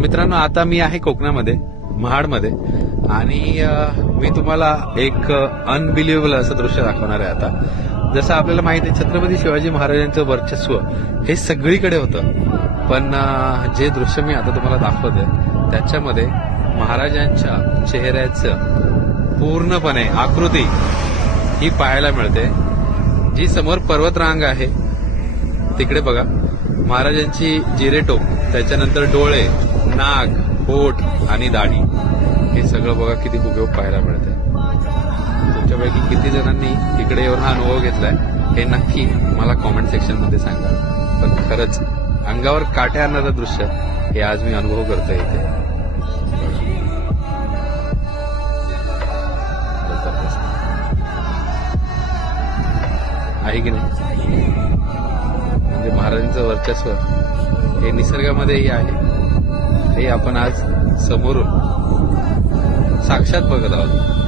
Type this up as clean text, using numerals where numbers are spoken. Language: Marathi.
मित्रांनो, आता मी आहे कोकणामध्ये, महाडमध्ये, आणि मी तुम्हाला एक अनबिलिव्हेबल असं दृश्य दाखवणार आहे. आता जसं आपल्याला माहिती आहे, छत्रपती शिवाजी महाराजांचं वर्चस्व हे सगळीकडे होतं, पण जे दृश्य मी आता तुम्हाला दाखवतोय त्याच्यामध्ये महाराजांच्या चेहऱ्याचं पूर्णपणे आकृती ही पाहायला मिळते. जी समोर पर्वतरांग आहे तिकडे बघा, महाराजांची जिरेटोप, त्याच्यानंतर डोळे, नाक, होठ आणि दाढी, हे सगळं बघा किती हुबेहूब पाहायला मिळते. तुमच्यापैकी किती जणांनी तिकडे येऊन हा अनुभव घेतलाय हे नक्की मला कॉमेंट सेक्शन मध्ये सांगा. पण खरंच अंगावर काटे आणणारं दृश्य हे आज मी अनुभव करतोय इथे. आहे की नाही? म्हणजे महाराजांचं वर्चस्व हे निसर्गामध्येही आहे, हे आपण आज समोरून साक्षात बघत आहोत.